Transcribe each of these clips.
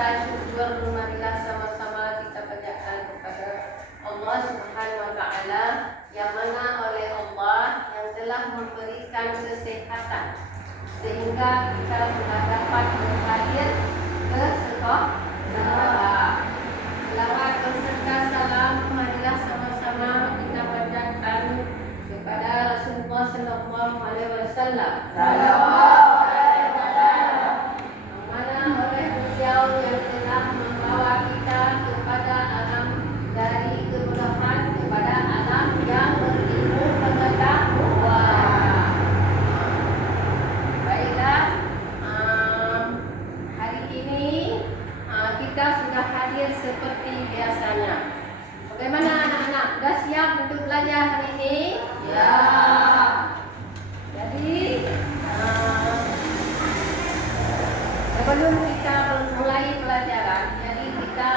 rasa syukur, marilah sama-sama kita panjatkan kepada Allah Subhanahu wa Ta'ala, yang mana oleh Allah yang telah memberikan kesehatan sehingga kita sudah dapat berhadir ke sekolah. Selawat beserta salam marilah sama-sama kita panjatkan kepada Rasulullah Sallallahu Alaihi Wasallam. Yang telah membawa kita kepada alam dari kemudahan kepada alam yang berilmu pengetahuan. Baiklah, hari ini kita sudah hadir seperti biasanya. Bagaimana anak-anak? Sudah siap untuk belajar hari ini? Ya. Jadi sebelum kita mulai pelajaran, jadi kita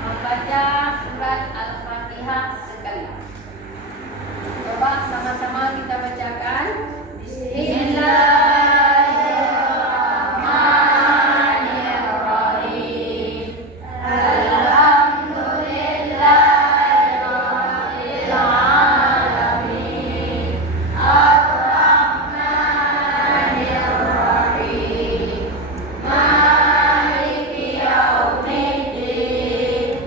membaca surat Al-Fatihah sekali. Coba sama-sama kita bacakan. Bismillahirrahmanirrahim. Alhamdulillahirabbil alamin. Ar-Rahmanir Rahim. Maliki yaumiddin.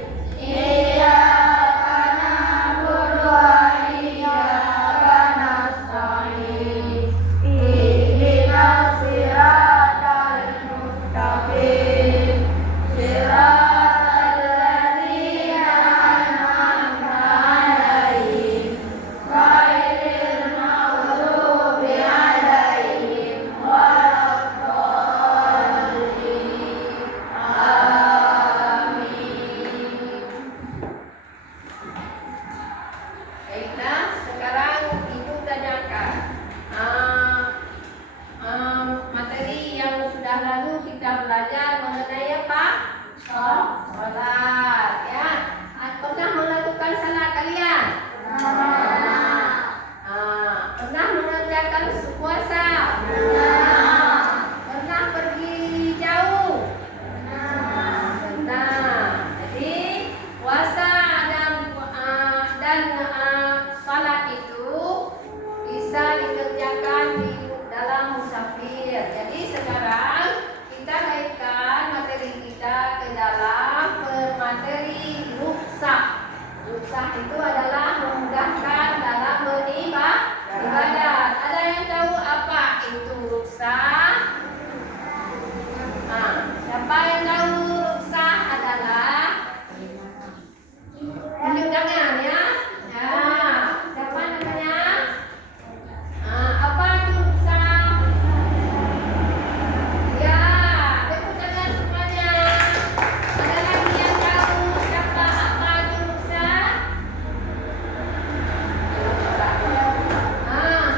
Iyyaka na'budu wa iyyaka nasta'in. Ihdinas siratal mustaqim. Siratal ladzina an'amta 'alaihim ghairil maghdubi 'alaihim waladdallin. Amin. Baiklah, sekarang ibu tanyakan materi yang sudah lalu kita belajar mengenai apa? Salat, ya. Pernah melakukan salat kalian? Pernah mengerjakan puasa? Pernah pergi jauh? Pernah. Jadi puasa dan salat itu bisa dikerjakan di dalam musafir. Jadi sekarang kita kaitkan materi kita ke dalam materi rukhsah. Rukhsah itu adalah memudahkan dalam beribadah. Ada yang tahu apa itu rukhsah? Siapa yang tahu rukhsah adalah? Tunjuk tangan ya. Siapa namanya? Apa itu rukhsah? Ya, tepuk tangan semuanya. Ada lagi yang tahu siapa apa itu rukhsah?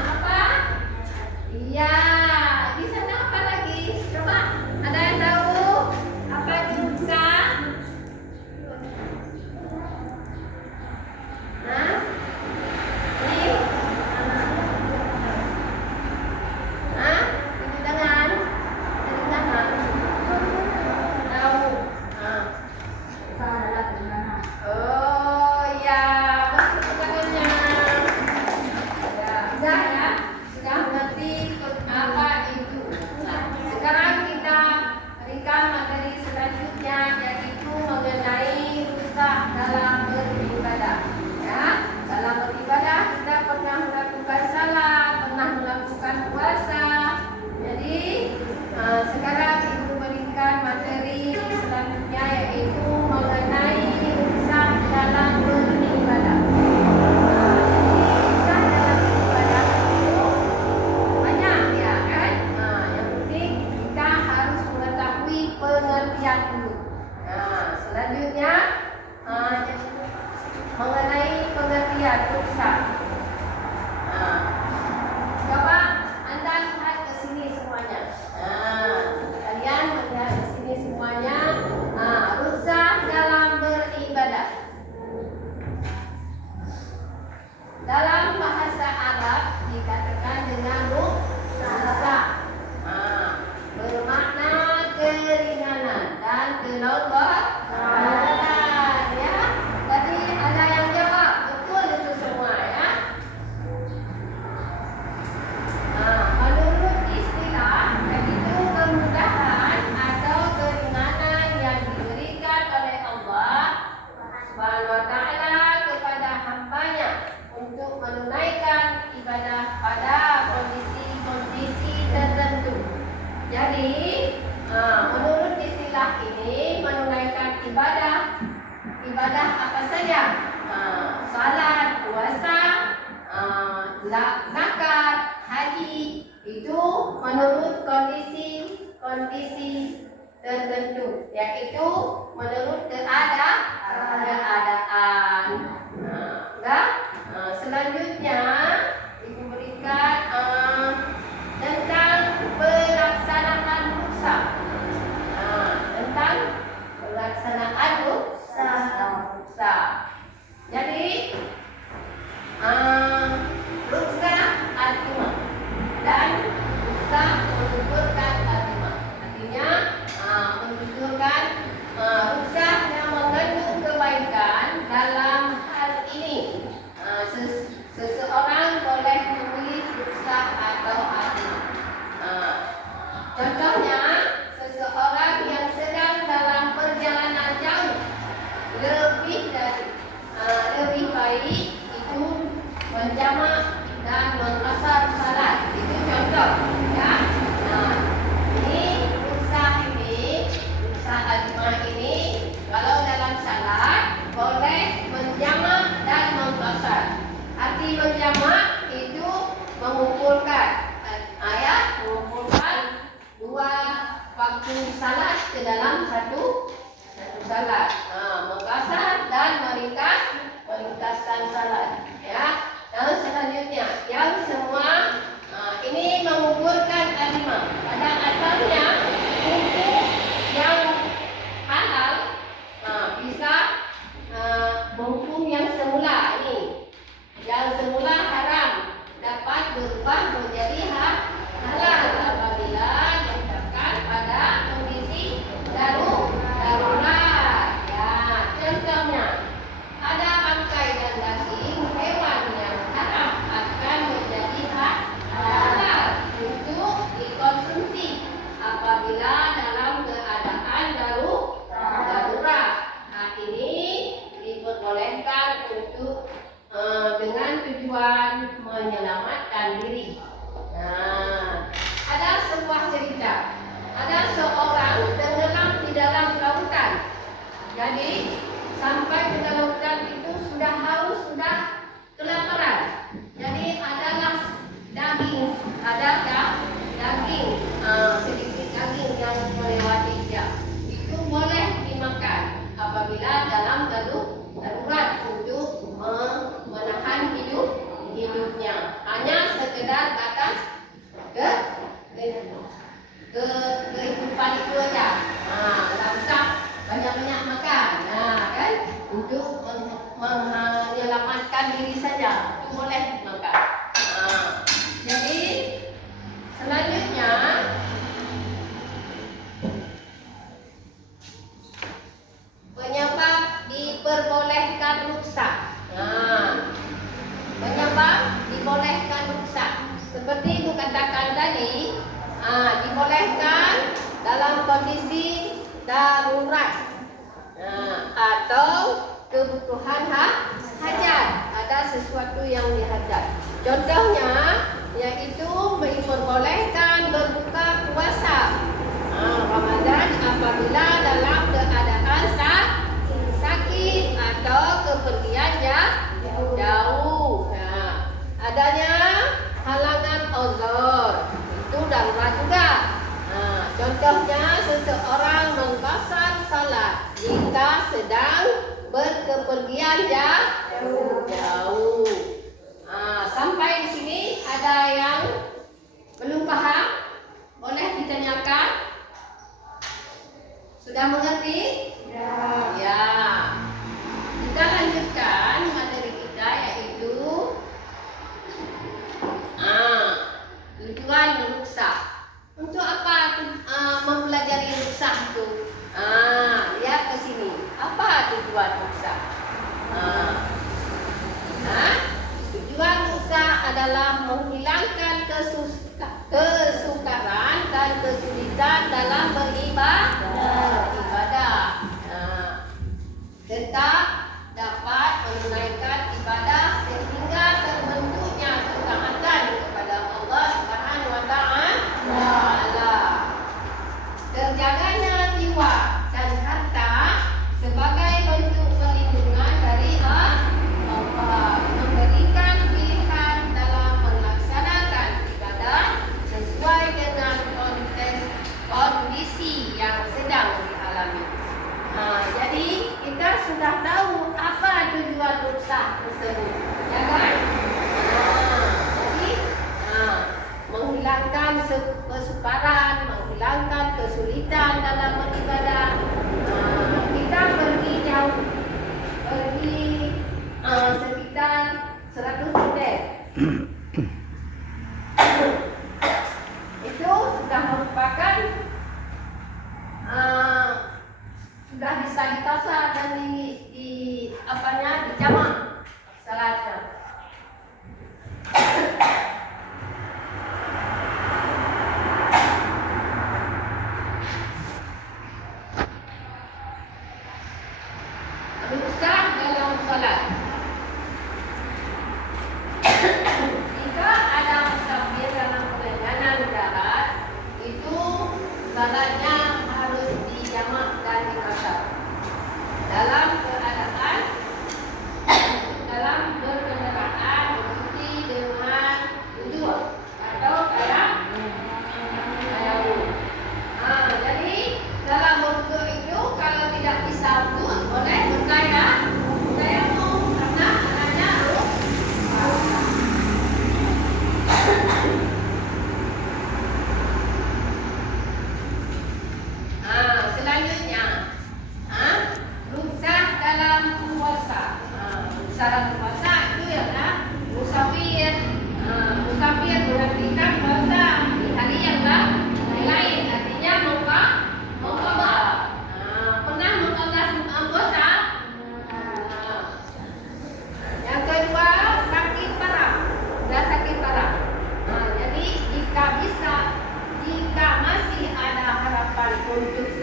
Apa? Iya. Di sana apa lagi? Coba. Ada yang tahu apa itu rukhsah? Ini? Tunjuk tangan. Tunjuk tangan. Tahu. Oh ya, beri tangannya. Sudah ya, sudah mengerti apa itu. Sekarang kita berikan materi selanjutnya, yaitu mengenai rukhsah dalam beribadah. Ya, dalam beribadah kita pernah melakukan salat, pernah melakukan puasa. Jadi sekarang ibu berikan materi selanjutnya, yaitu mengenai rukhsah dalam beribadah. Rukhsah dalam beribadah itu banyak ya kan? Yang penting kita harus mengetahui pengertian dulu. Selanjutnya mengenai pengertian rukhsah. Coba Anda lihat ke sini semuanya. Kalian melihat ke sini semuanya. Rukhsah dalam beribadah. Dalam bahasa Arab dikatakan dengan rukhsah. Bermakna keringanan dan tertentu, yaitu menurut keadaan. Selanjutnya diberikan tentang pelaksanaan ruksah. Tentang pelaksanaan ruksah. Jadi ruksah azimah dan ruksah menunjukkan azimah. Artinya menunjukkan ruksah yang mengandung kebaikan. Dalam hal ini seseorang boleh memilih ruksah atau azimah. Contohnya, seseorang yang sedang dalam perjalanan jauh lebih baik itu menjamak dan mengqasar salat. Itu contoh, ya. Ini ruksah azimah ini kalau dalam salat boleh menjamak dan mengqasar. Arti menjamak itu mengumpulkan dua waktu salat ke dalam satu salat. Mengqasar dan meringkaskan salat, ya. Dan selanjutnya yang semua ini mengumpulkan azimah. Pada asalnya hukum yang halal bisa hukum yang semula ini, yang semula haram dapat berubah menjadi halal apabila ditetapkan pada kondisi darurat. Ya, contohnya ada bangkai dan daging hewan yang haram akan menjadi halal untuk dikonsumsi apabila dalam keadaan darurat. Ini diperbolehkan untuk dengan tujuan menyelamatkan diri. Ada sebuah cerita. Ada seorang tenggelam di dalam lautan. Jadi sampai ke dalam lautan itu sudah haus, sudah kelaparan. Jadi adalah daging, sedikit daging yang melewati dia. Itu boleh dimakan apabila dalam darurat untuk menahan hidupnya. Hanya sekedar batas kehidupan itu aja. Tak usah banyak-banyak makan, kan? Untuk menyelamatkan diri saja itu boleh makan. Jadi selanjutnya penyebab diperbolehkan ruksah. Penyebab dibolehkan ruksah seperti dikatakan tadi, dibolehkan dalam kondisi darurat atau kebutuhan hajat, ada sesuatu yang dihajat. Contohnya yaitu diperbolehkan berbuka puasa Ramadan apabila dalam keadaan sakit atau kepergian jauh. Adanya halangan uzur itu darurat juga. Contohnya seseorang mengqasar salat jika sedang berkepergian jauh. Sampai di sini ada yang belum paham? Boleh ditanyakan? Sudah mengerti? Ya. Kita lanjutkan materi kita yaitu tujuan ruksah. Untuk apa mempelajari ruksah itu? Lihat ke sini. Apa tujuan ruksah? Tujuan ruksah adalah menghilangkan kesukaran dan kesulitan dalam beribadah. Tetap dapat menunaikan ibadah sehingga terbentuknya ketaatan kepada Allah Subhanahu wa Ta'ala. Terjaganya jiwa dan harta sebagai bentuk perlindungan dari Allah, memberikan pilihan dalam melaksanakan ibadah sesuai dengan kondisi yang sedang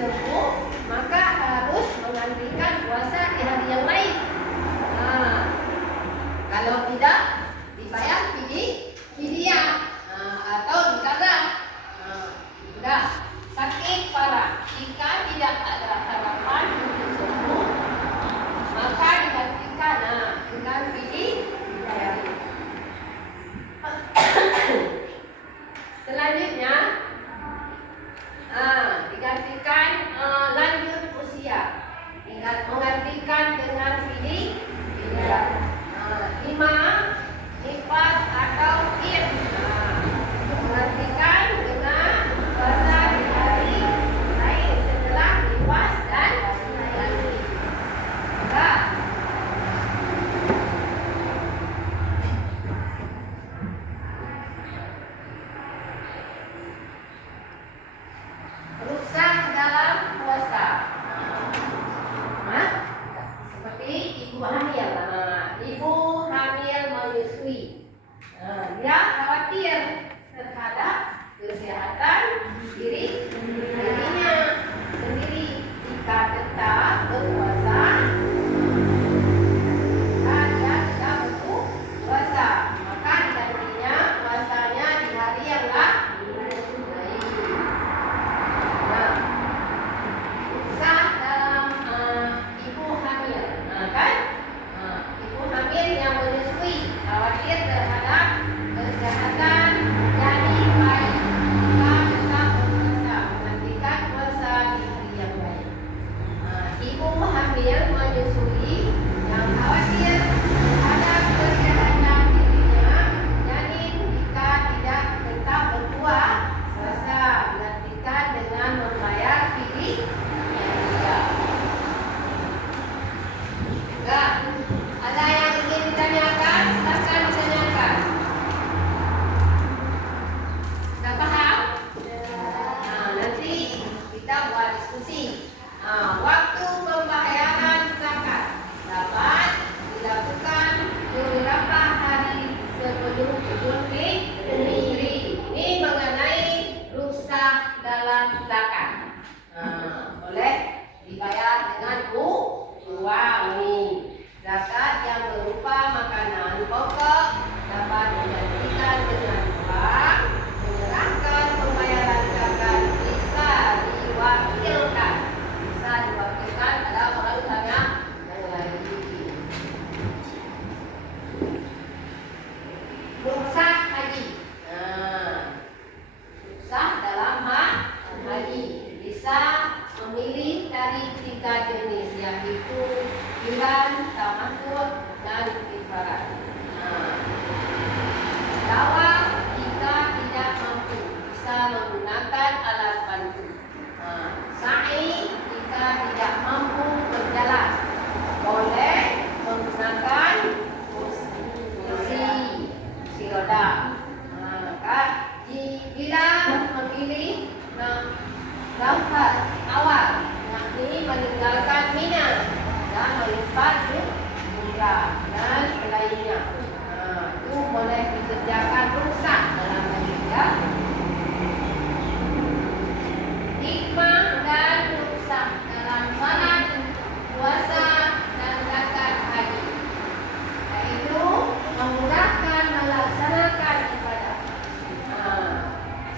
sembuh, maka harus mengambilkan puasa di hari yang lain. Nah, kalau tidak dibayar fidyah atau dikata tidak sakit parah. Jika tidak ada harapan untuk sembuh, maka digantikan dengan fidyah. Selanjutnya digantikan lanjut usia, menggantikan dengan fidyah. 5 nifas atau id, menggantikan dengan puasa di hari lain setelah nifas dan haid. Rusak dalam puasa, seperti ibu hamil. Ibu hamil menyusui, dia khawatir terhadap kesehatan dirinya sendiri. Jika tetap berpuasa, dia tetap berpuasa, maka digantinya puasanya di hari yang lain. Rusak dalam ibu hamil, ibu hamil yang menyusui khawatir terhadap kesehatan janin bayi, maka tetap berpuasa, menggantikan puasa di hari yang lain. Ibu hamil menyusui yang khawatir terhadap kesehatan dirinya janin, jika tidak tetap berpuasa, menggantikan dengan membayar fidyah. Enggak, ada yang ingin ditanyakan? Silakan ditanyakan. Sudah paham? Nanti kita buat diskusi. Waktu pembayaran zakat dapat dilakukan beberapa hari sebelum Idul Fitri. Ini mengenai rusak dalam zakat. Boleh dibayar dengan uang nih. Zakat yang berupa makanan pokok dapat digantikan dengan uang. Menyerahkan pembayaran zakat bisa diwakilkan. Ada orang tanya yang lain. Rusak haji. Rusak dalam haji bisa memilih dari 3 jenis, yaitu qiran, tamattu' dan ifrad. Tawaf jika tidak mampu bisa menggunakan alat bantu. Sa'i jika tidak mampu berjalan boleh menggunakan kursi roda. Bila memilih lafaz awal, yakni meninggalkan Mina dan meliput umrah dan lainnya, itu boleh dikerjakan rusak dalam haji. Hikmah dan rusak dalam salat, puasa dan zakat haji, yaitu memudahkan melaksanakan ibadah,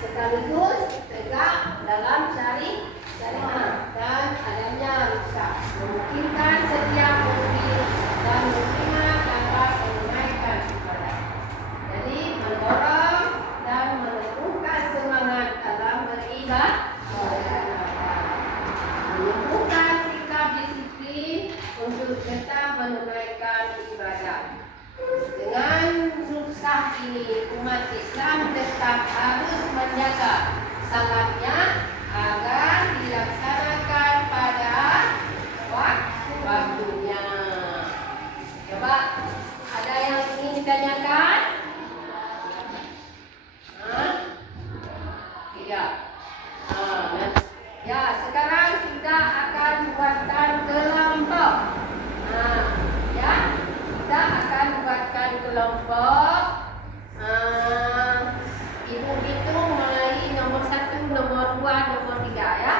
sekaligus tegak dalam syariat dan adanya rusak, memungkinkan setiap muslim dan muslimah dapat menunaikan ibadah. Jadi mendorong dan menumbuhkan semangat dalam beribadah, menumbuhkan sikap disiplin untuk tetap menunaikan ibadah. Dengan rusak ini, umat Islam tetap harus menjaga salatnya agar dilaksanakan pada waktunya. Coba, ada yang ingin ditanyakan? Tidak. Ya, sekarang kita akan buatkan kelompok. Ya, kita akan buatkan kelompok. Ibu hitung mulai nomor 1, nomor 2, nomor 3 ya.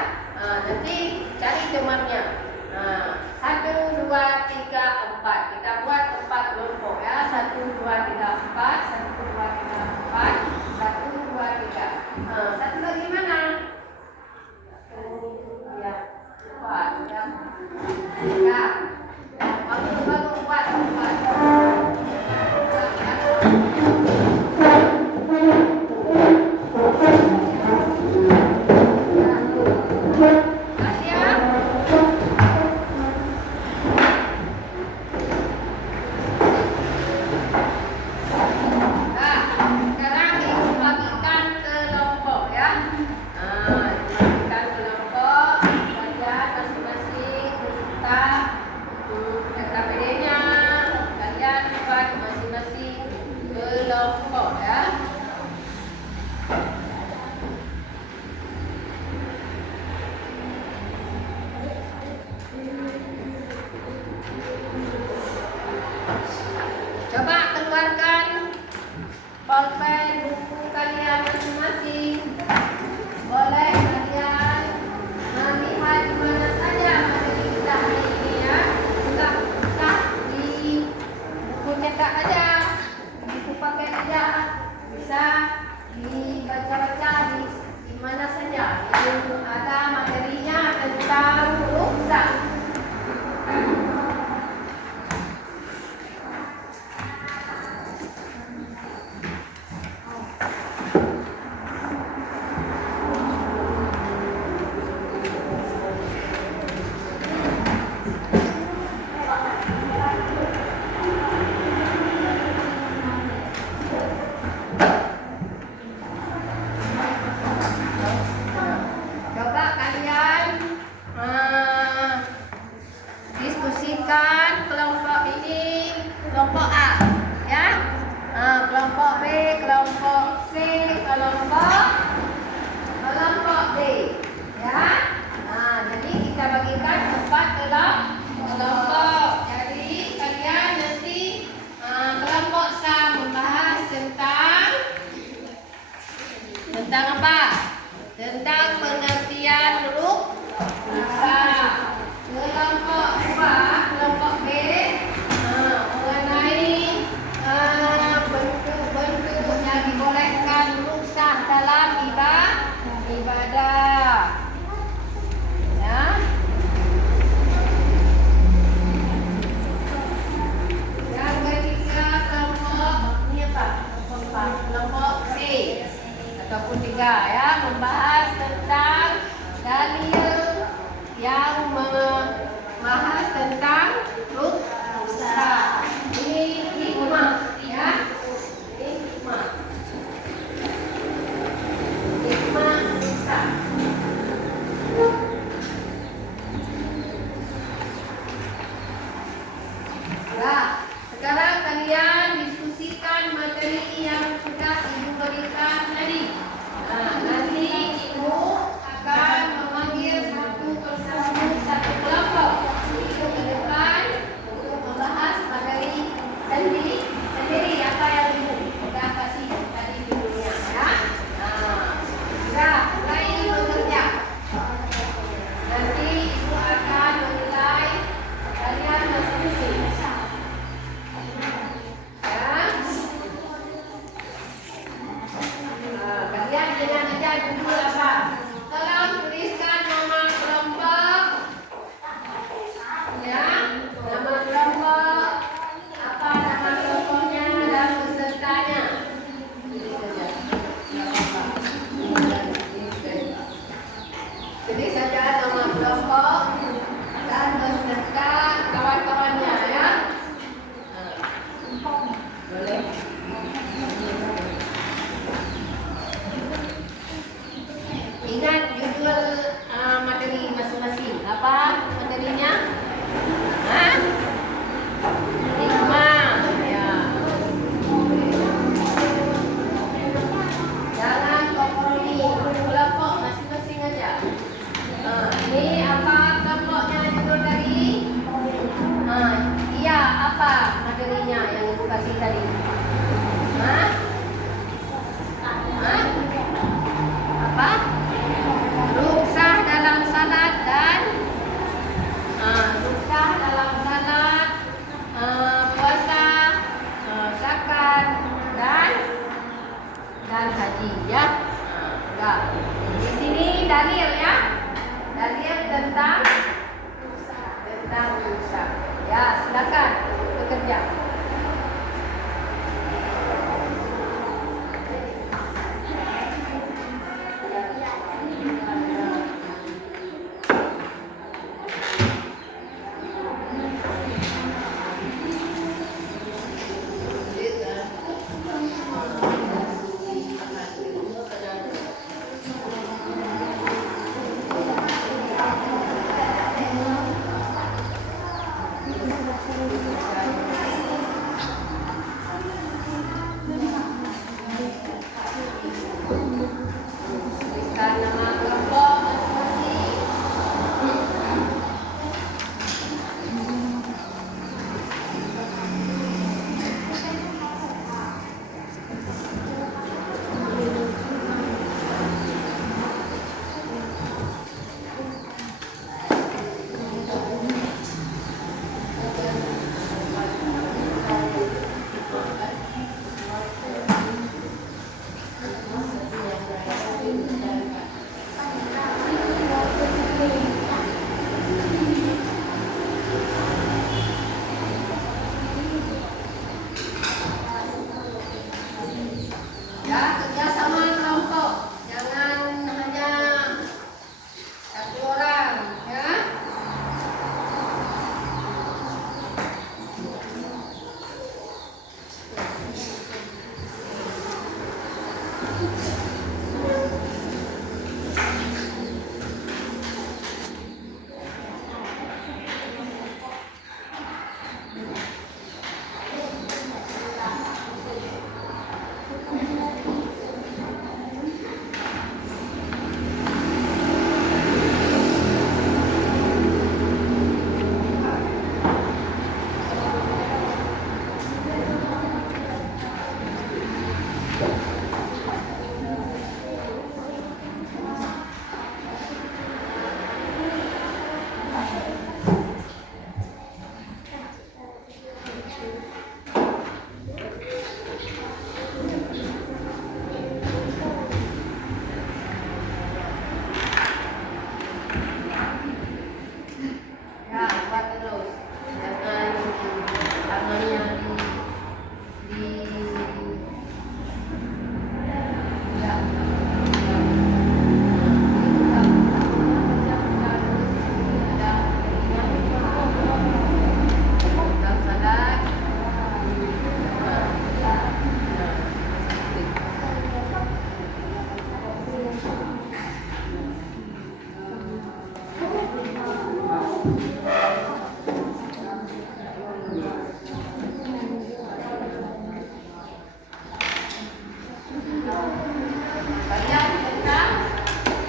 Banyak tentang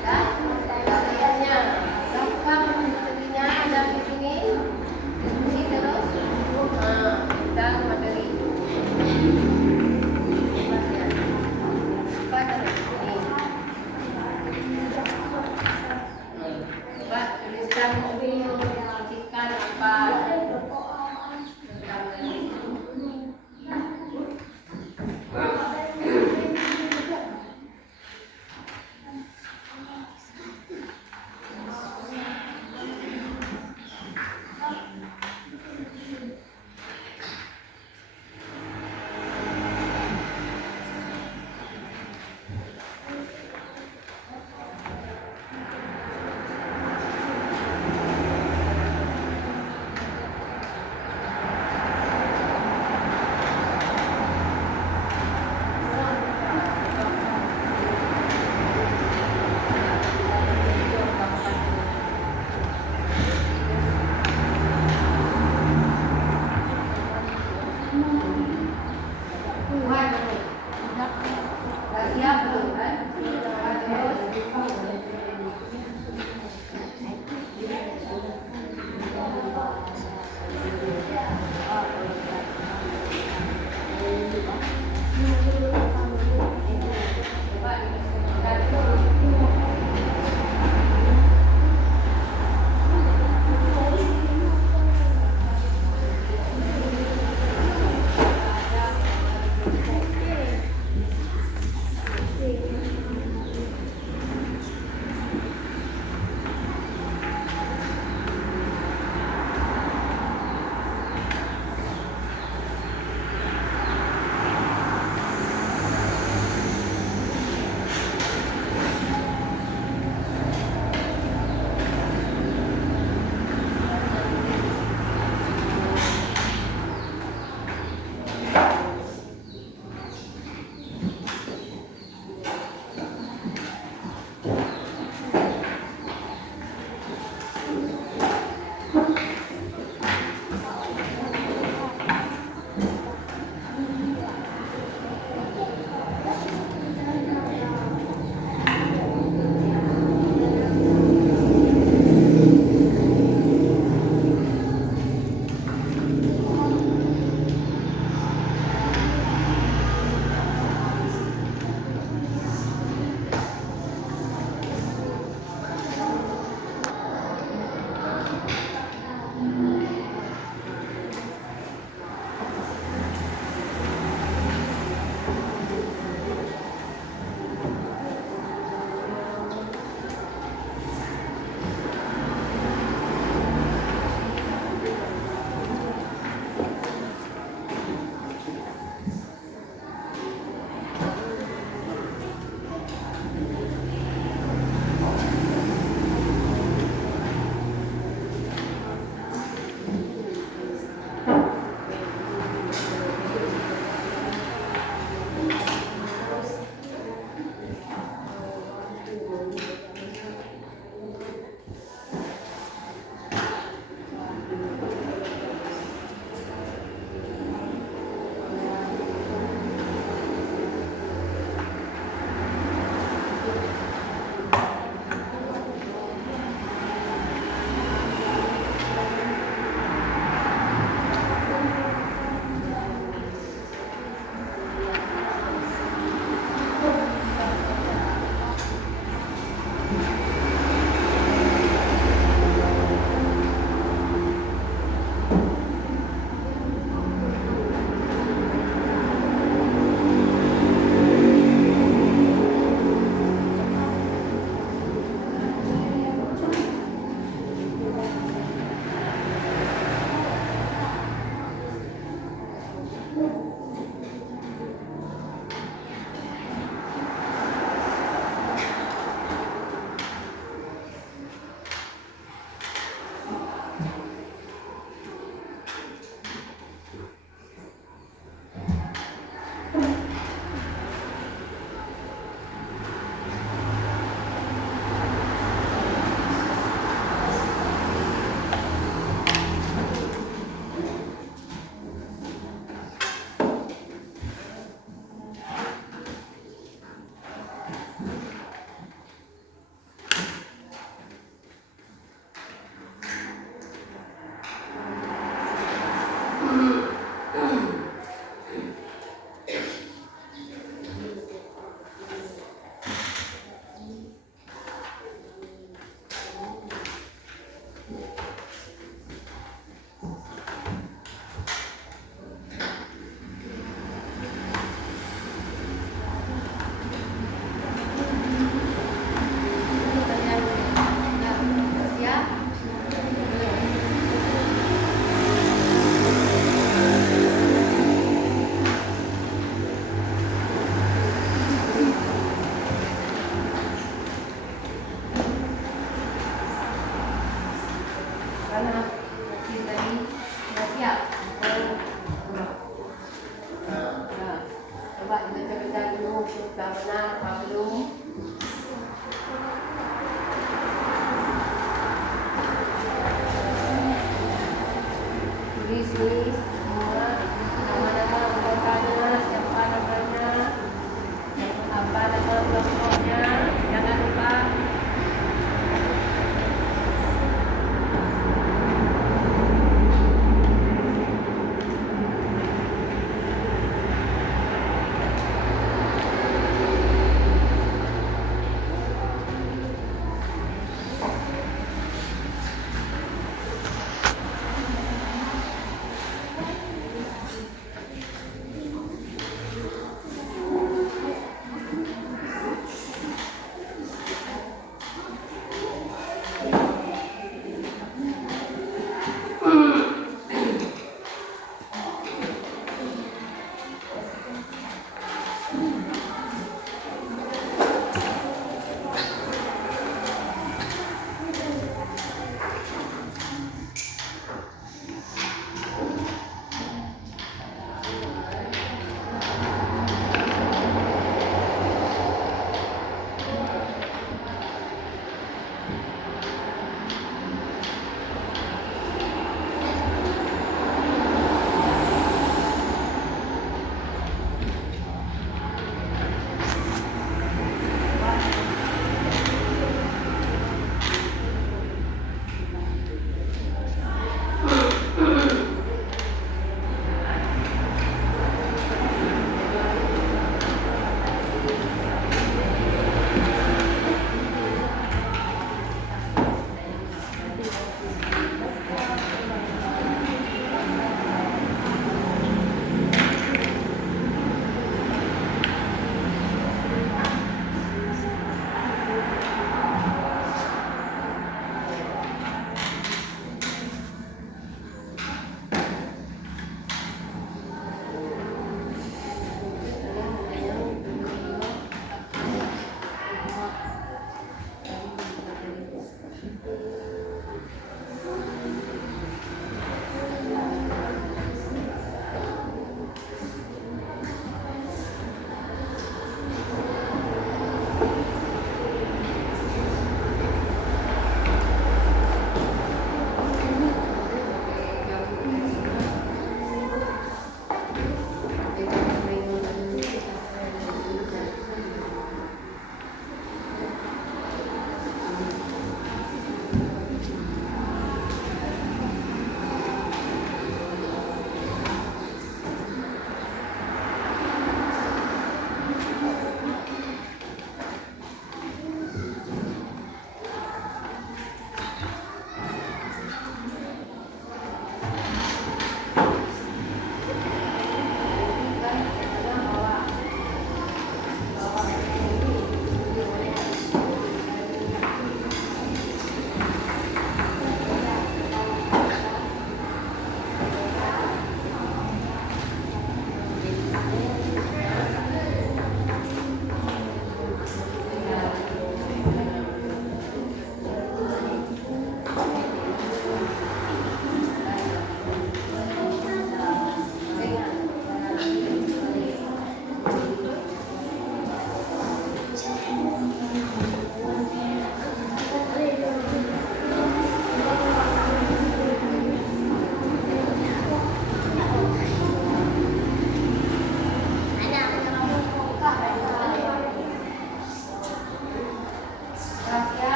dan bagiannya. Lengkap materinya ada di sini. Ikuti terus. Dan materi. Apa ada di sini? Coba tuliskan cikan apa tentang ini. sini semua nama-nama anggotanya, siapa namanya, apa nama kelompoknya, jangan lupa.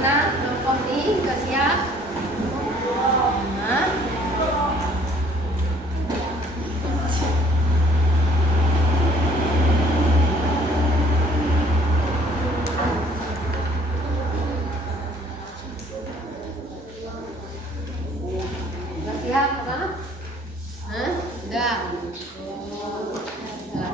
Mana kelompok ni? Kau siap? Hah? Kau siap? Apa? Hah? Dah. Dah.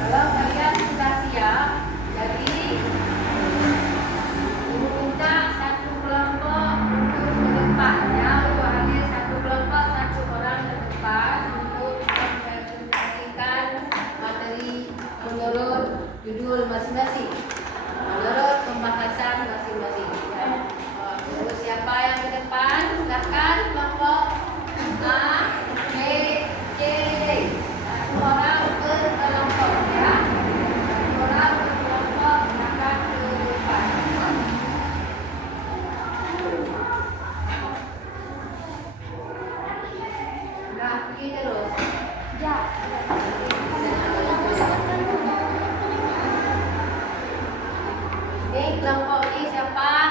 Kalau kalian sudah siap, jadi minta satu kelompok untuk ke depan ya, untuk ambil satu kelompok satu orang ke depan untuk mempresentasikan materi menurut judul masing-masing, menurut pembahasan masing-masing. Ya. Terus siapa yang ke depan? Silakan kelompok A, B, C, D. Satu orang ke kelompok ya. Satu orang ke kelompok silakan ke depan. Nah, pergi terus. Ya. Ini kelompok ini siapa?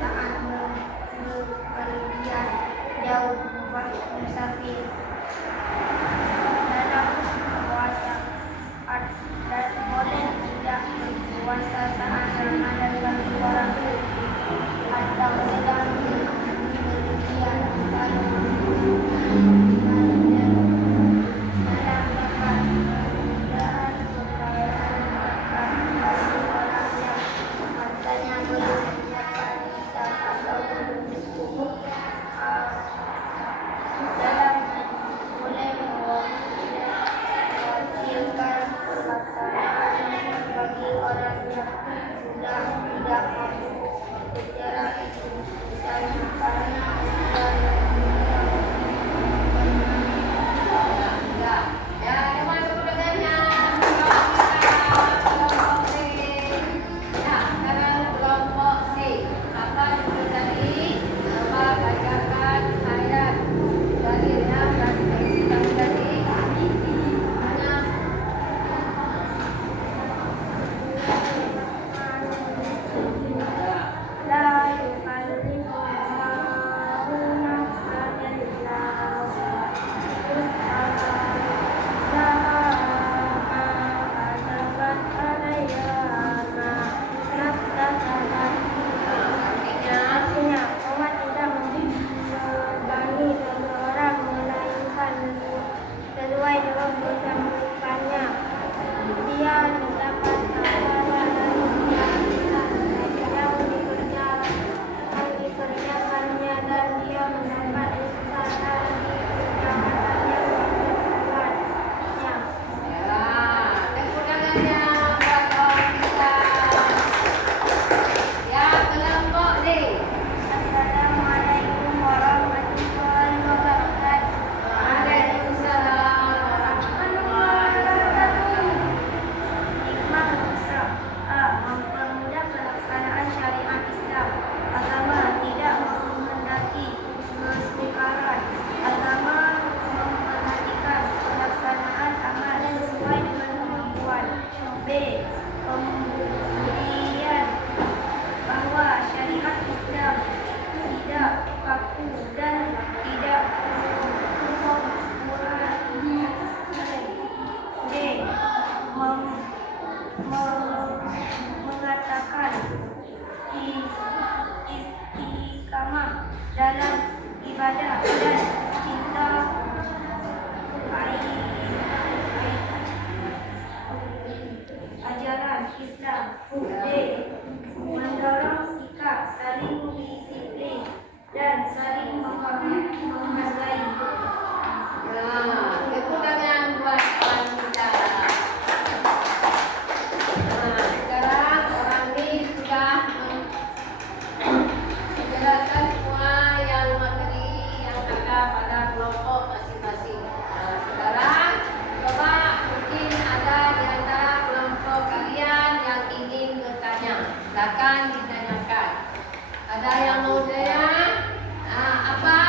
saat berpergian jauh musafir dalam puasa dan boleh tidak berpuasa saat Ramadan bagi orang atau sedang berpergian dalam bagi orang yang sudah tidak mampu berjalan itu, misalnya karena Ya, teman kemudiannya kelompok C. Ya, sekarang kelompok C. Apa dulu tadi? Nama bacakan ayat dari yang tadi. Mana? la yukallifu Allahu nafsan illa wus'aha laha ma kasabat 'alaiha ma maktasabat. Artinya, Allah tidak membebani seseorang melainkan sesuai dengan dosa melakukannya. Dia mendapat pahala dari yang dikerjakannya dan dia mendapat usaha dikerjakannya berkelanjutannya. Ya, kelompok D. Assalamualaikum warahmatullahi wabarakatuh. Waalaikumsalam warahmatullahi wabarakatuh. Hikmah Islam. A. Mempermudah pelaksanaan syariat Islam. Agama tidak menghendaki kesukaran. Agama memperhatikan pelaksanaan amal sesuai dengan kemampuan. B. Pembuktian bahwa syariat Islam tidak kaku dan tidak D. Mengatakan istiqamah dalam ibadah dan cinta ajaran Islam. D. Mendorong sikap saling disiplin dan saling menghargai. Nah, kekurangan buat orang kita. Nah, sekarang orang ini sudah menjelaskan semua yang materi yang ada pada kelompok masing-masing. Nah, sekarang coba mungkin ada di antara kelompok kalian yang ingin bertanya. Silakan ditanyakan. Ada yang mau tanya? Apa?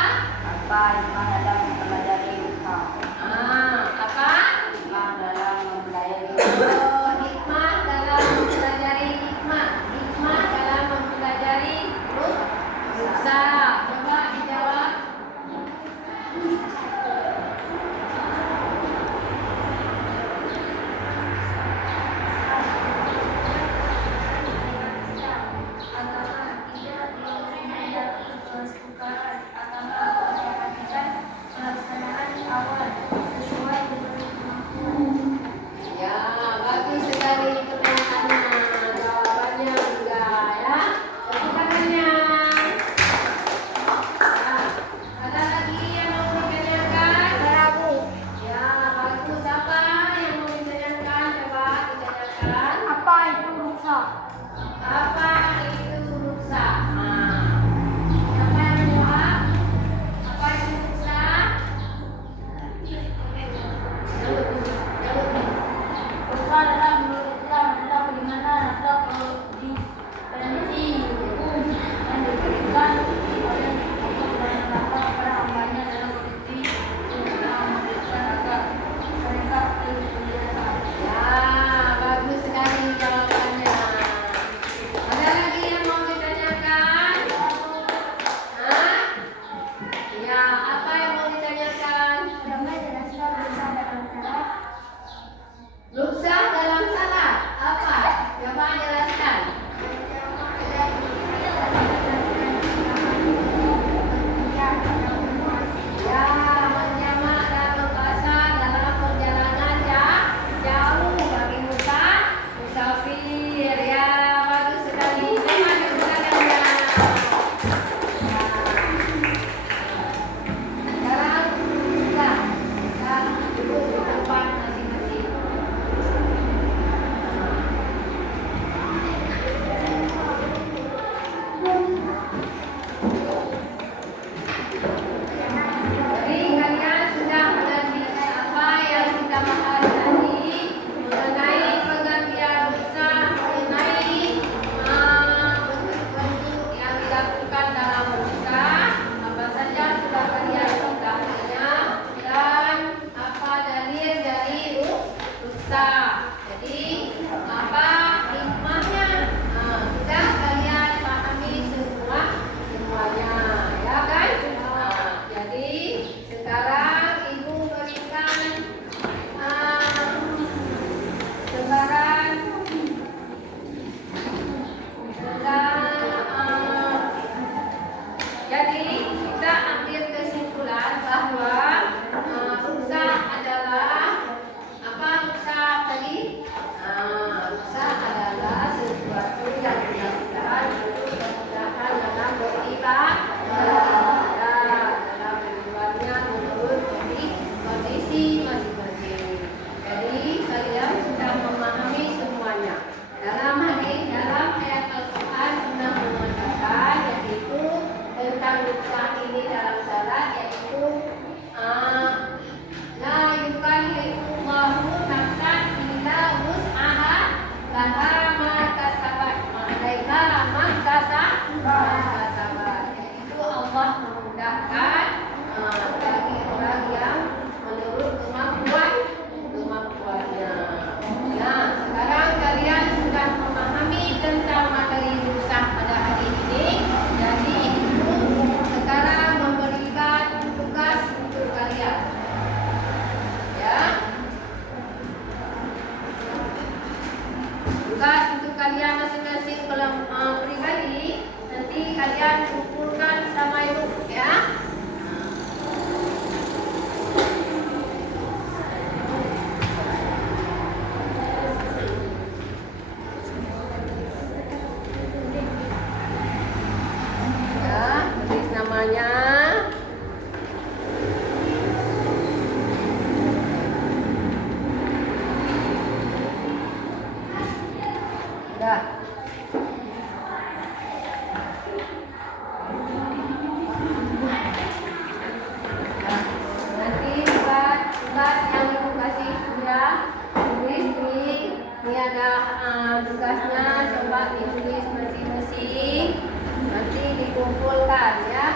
kerjakan ya.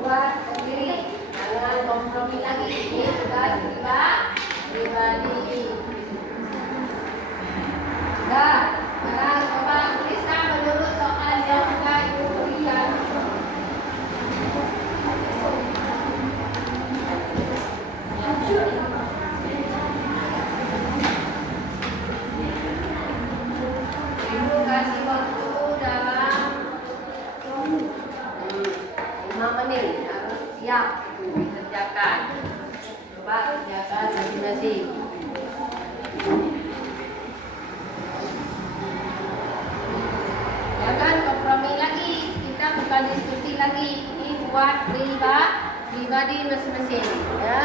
Buat sendiri, jangan kompromi lagi. Ini tugas pribadi. Dah, sekarang coba tuliskan menurut soal yang sudah ibu berikan. Ibu kasih waktu dalam 5 menit, harus siap itu dikerjakan. Coba kerjakan masing-masing. Jangan kompromi lagi, kita bukan diskusi lagi. Ini buat pribadi masing-masing ya.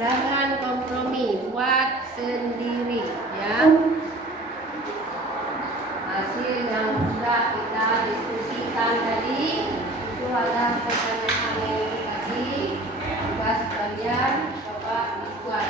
Jangan kompromi, buat sendiri ya. Hasil yang sudah kita diskusikan tadi itu ada pertanyaan yang dikasih. Tugas kalian coba dibuat.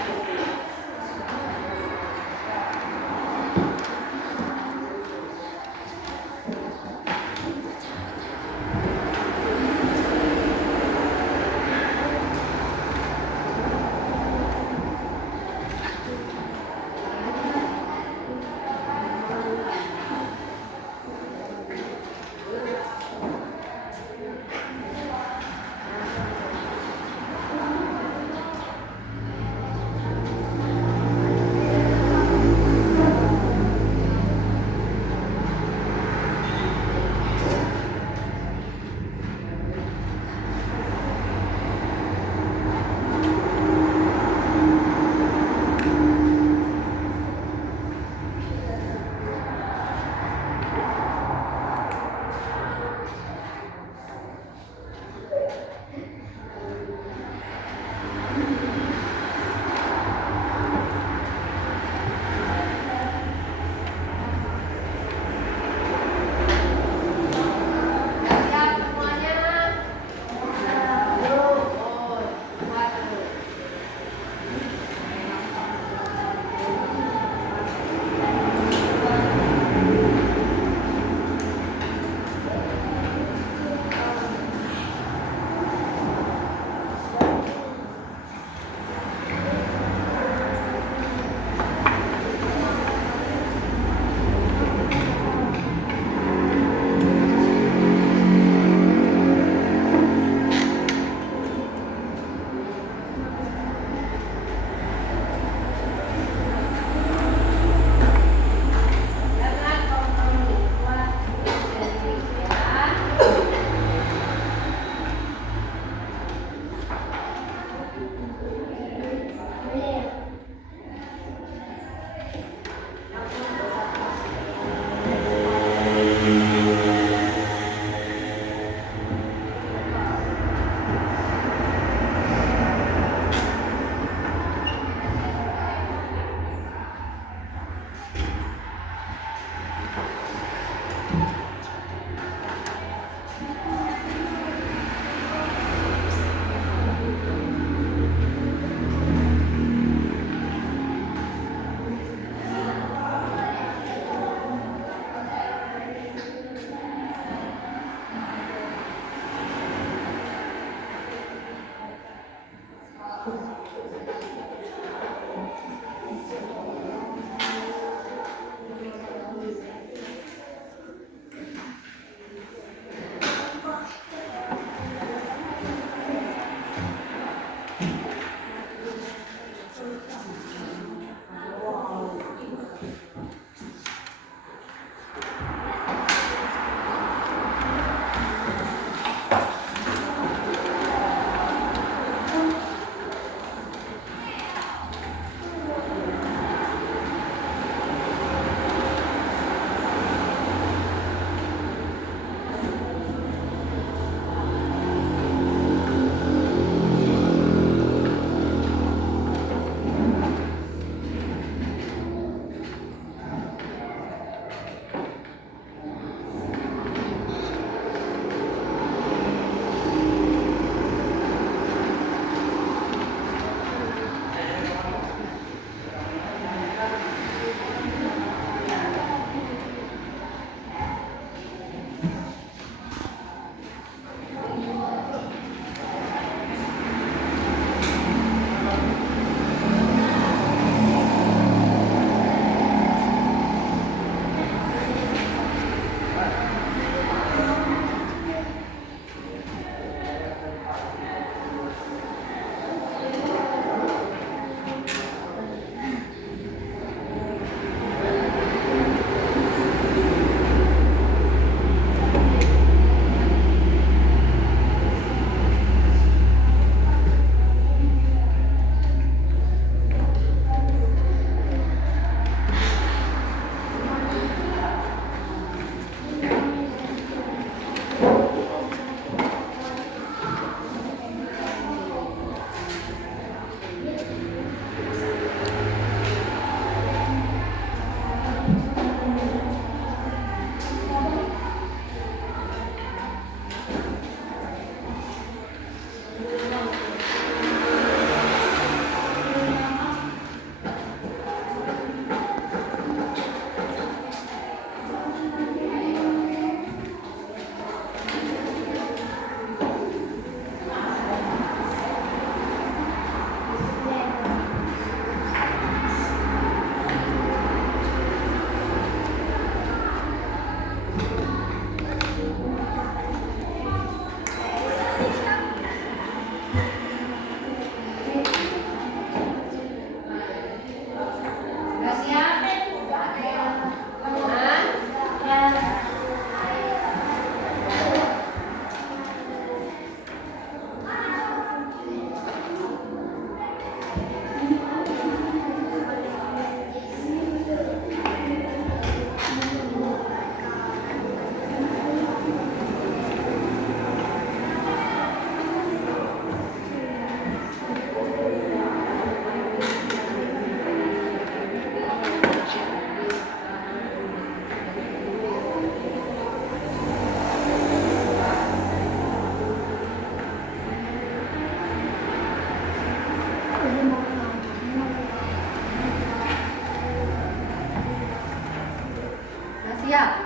siap?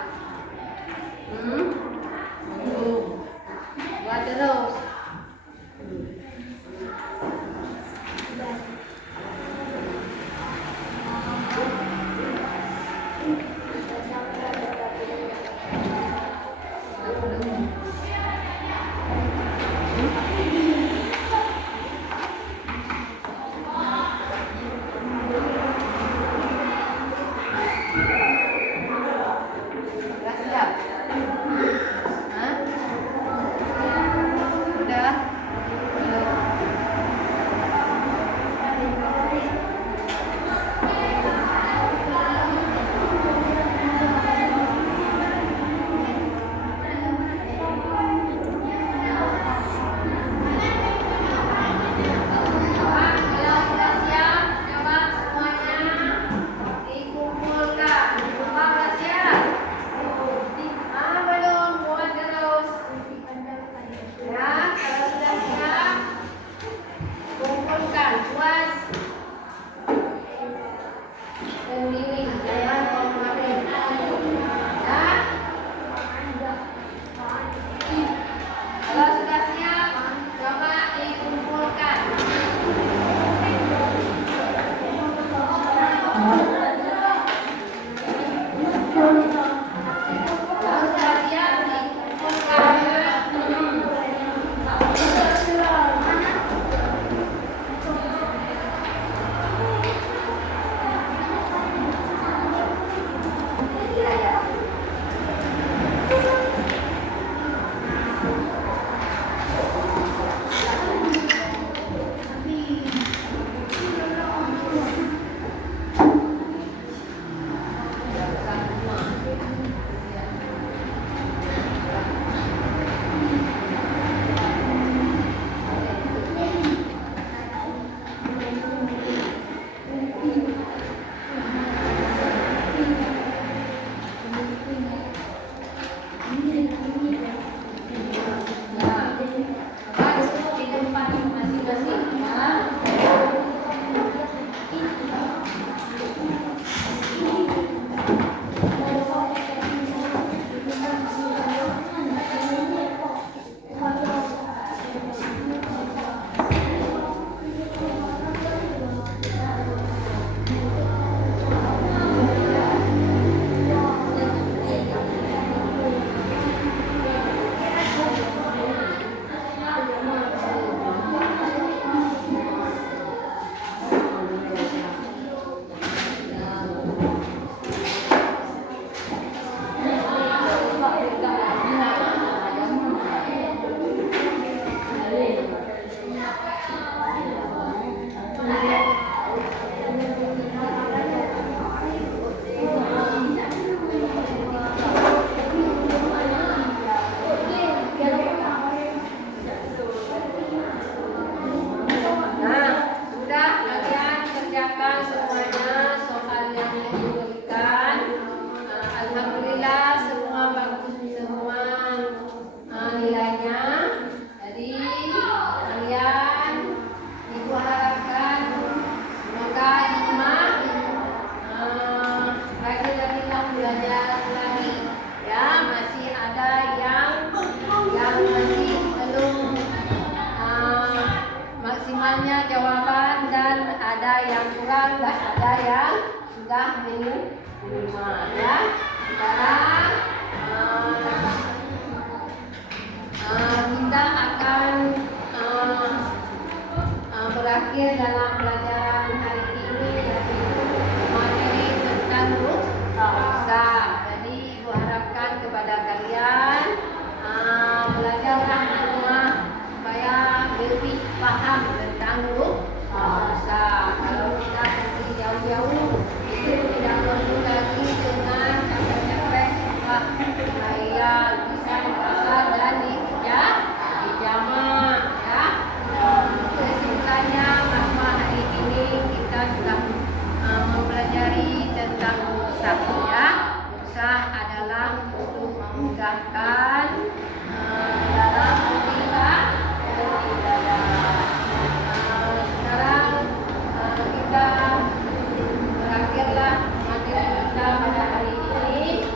Belum. Buat terus. Udah siap? Hah? Udah? Belum. Kalau sudah siap, coba semuanya dikumpulkan. Semua sudah siap? Belum, buat terus. Ya, kalau sudah siap, kumpulkan, buat sendiri, jangan komplain. Ya, kalau sudah siap, coba dikumpulkan. Kalau sudah siap, dikumpulkan. Nah, coba di tempat masing-masing ya. Nah, sudah kalian kerjakan semuanya soal yang diberikan. Alhamdulillah semua bagus semua nilainya. Jadi kalian ibu harapkan semoga hikmah lagi belajar lagi. Ya, masih ada yang masih belum maksimalnya jawaban dan ada yang kurang dan ada yang sudah menerima ya. Sekarang kita akan berakhir dalam pelajaran hari ini yaitu materi tentang rusa. Jadi ibu harapkan kepada kalian belajarlah di rumah supaya lebih paham tentang rusa. Kalau kita pergi jauh-jauh itu tidak perlu lagi dengan capek-capek supaya bisa merasa dan dijamah ya. Kesimpulannya bahwa hari ini kita sudah mempelajari tentang rusa ya. Rusa adalah untuk memudahkan dalam beribadah. Sekarang kita berakhirlah materi kita pada hari ini.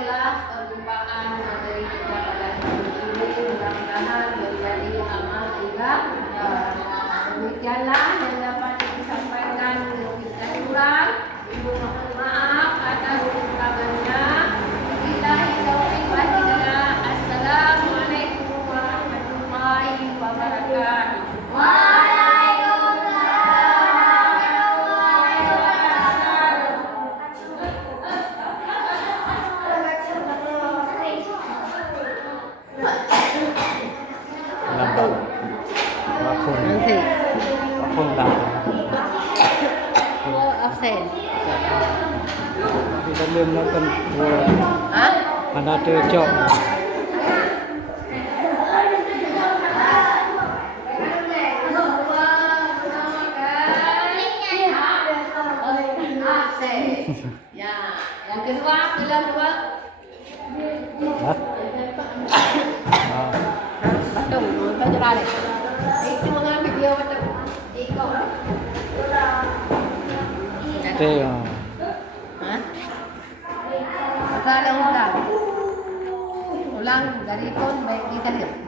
adalah perjumpaan dari kita pada hari ini. Mudah-mudahan menjadi amal ibadah. Demikianlah yang dapat disampaikan. Kita kurang, ibu mohon maaf atas kekurangannya. Kita taufiq wal hidayah. Assalamualaikum warahmatullahi wabarakatuh. Lampung. Nanti Lampung Lampung. absen. Kita belum nonton Hah? mana ada jok. Absen. Ya, yang kedua film dua. Hah? Ah, Betul, kita jalan. Itu mengambil dia betul. Ikut. Teh. Hah? Maka ada ulang. Ulang dari pun baik kita lihat.